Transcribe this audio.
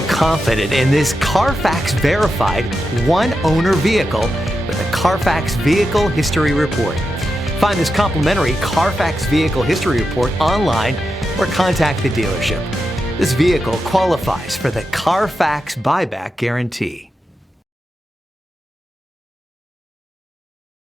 Feel confident in this Carfax verified one-owner vehicle with a Carfax Vehicle History Report. Find this complimentary Carfax Vehicle History Report online or contact the dealership. This vehicle qualifies for the Carfax Buyback Guarantee.